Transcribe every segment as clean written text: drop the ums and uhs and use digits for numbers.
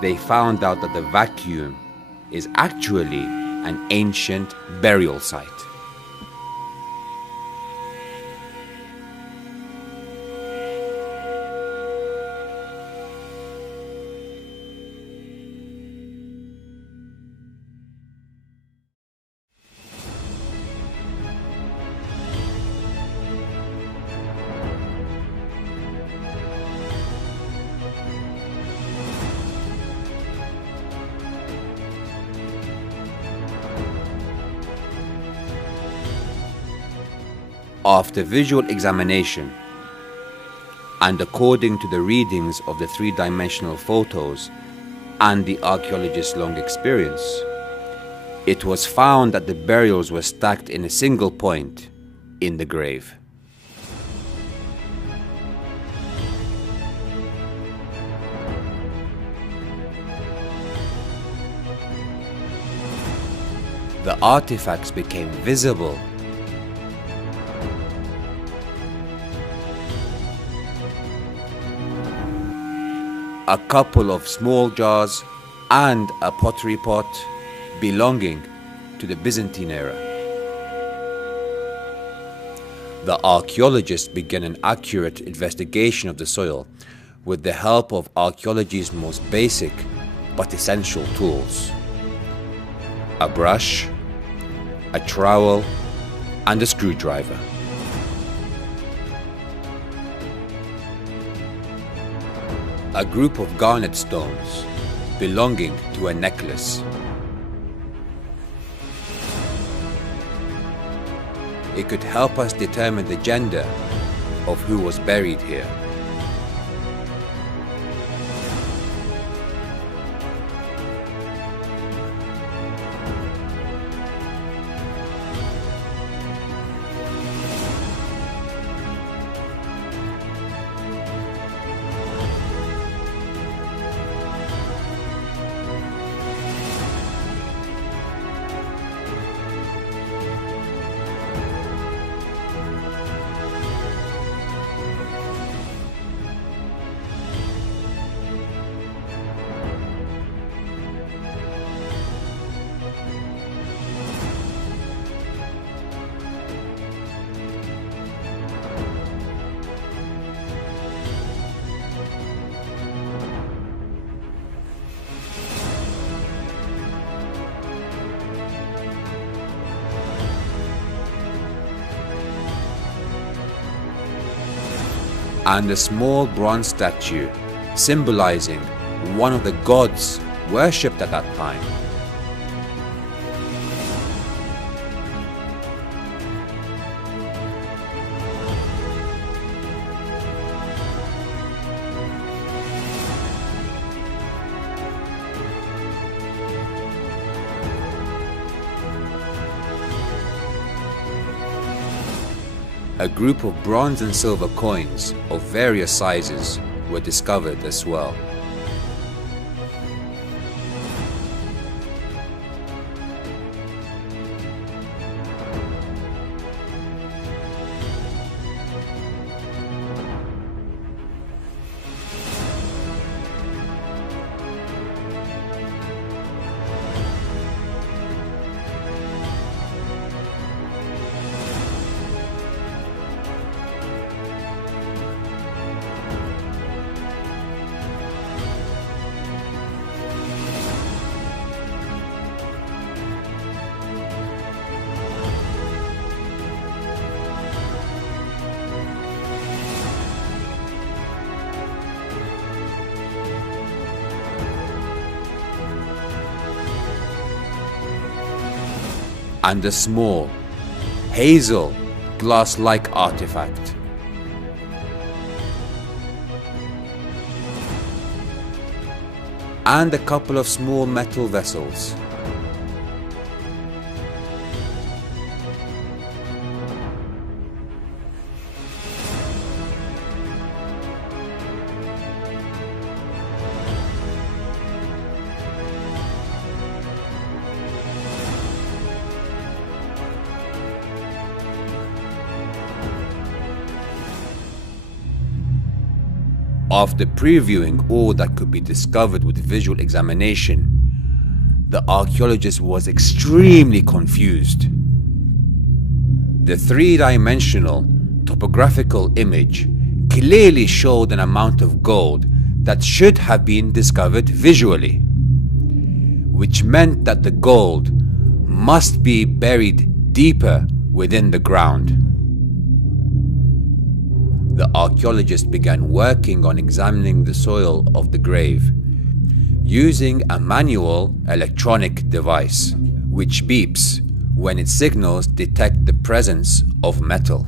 they found out that the vacuum is actually an ancient burial site. After visual examination, and according to the readings of the three-dimensional photos and the archaeologist's long experience, it was found that the burials were stacked in a single point in the grave. The artifacts became visible a couple of small jars and a pottery pot belonging to the Byzantine era. The archaeologists began an accurate investigation of the soil with the help of archaeology's most basic but essential tools: a brush, a trowel, and a screwdriver. A group of garnet stones belonging to a necklace. It could help us determine the gender of who was buried here. And a small bronze statue symbolizing one of the gods worshipped at that time. A group of bronze and silver coins of various sizes were discovered as well. And a small, hazel, glass-like artifact. And a couple of small metal vessels. After previewing all that could be discovered with visual examination, the archaeologist was extremely confused. The three-dimensional topographical image clearly showed an amount of gold that should have been discovered visually, which meant that the gold must be buried deeper within the ground. The archaeologist began working on examining the soil of the grave using a manual electronic device which beeps when its signals detect the presence of metal.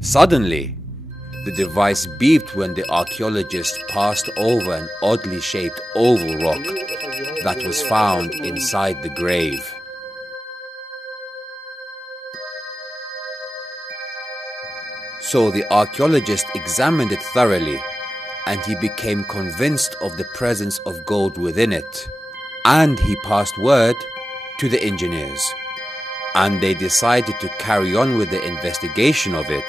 Suddenly, the device beeped when the archaeologist passed over an oddly shaped oval rock that was found inside the grave. So the archaeologist examined it thoroughly, and he became convinced of the presence of gold within it, and he passed word to the engineers, and they decided to carry on with the investigation of it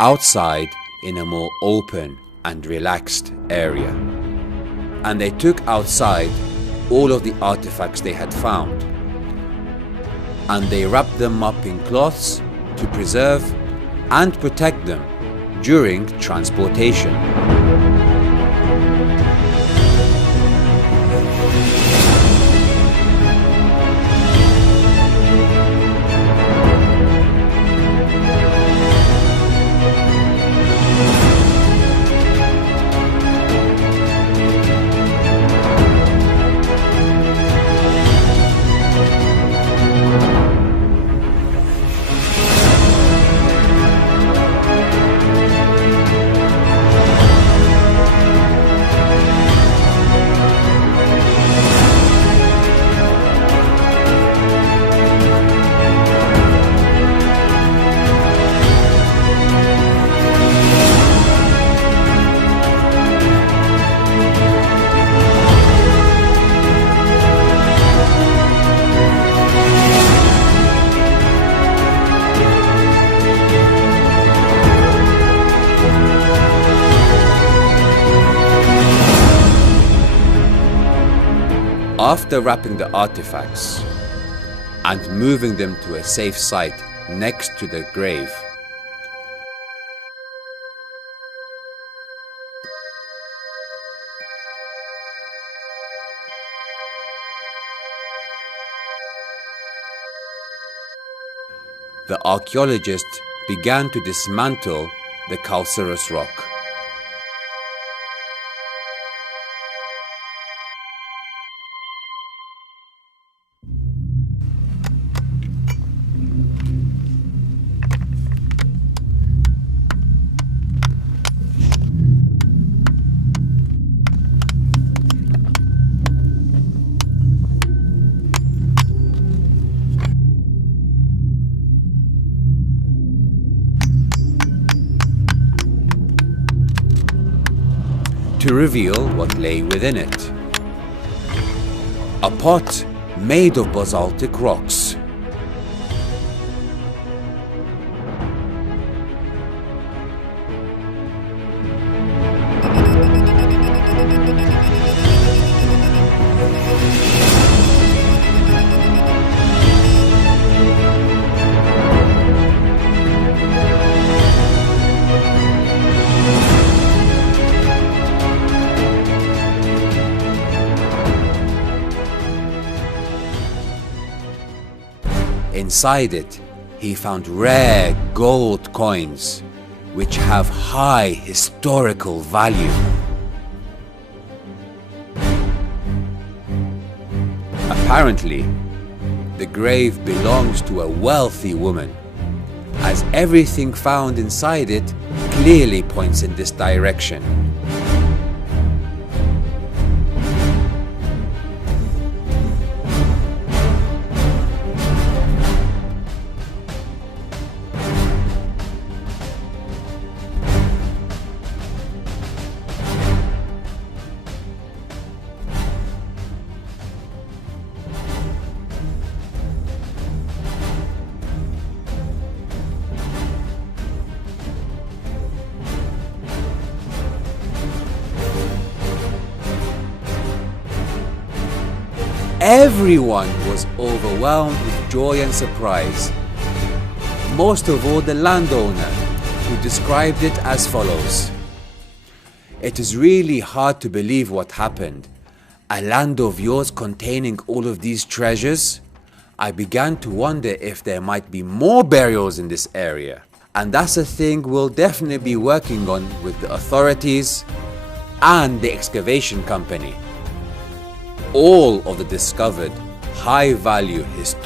outside in a more open and relaxed area. And they took outside all of the artifacts they had found, and they wrapped them up in cloths to preserve and protect them during transportation. After wrapping the artifacts and moving them to a safe site next to the grave, the archaeologist began to dismantle the calcareous rock. To reveal what lay within it. A pot made of basaltic rocks. Inside it, he found rare gold coins, which have high historical value. Apparently, the grave belongs to a wealthy woman, as everything found inside it clearly points in this direction. Everyone was overwhelmed with joy and surprise. Most of all the landowner, who described it as follows: "It is really hard to believe what happened. A land of yours containing all of these treasures? I began to wonder if there might be more burials in this area. And that's a thing we'll definitely be working on with the authorities and the excavation company. All of the discovered high-value historic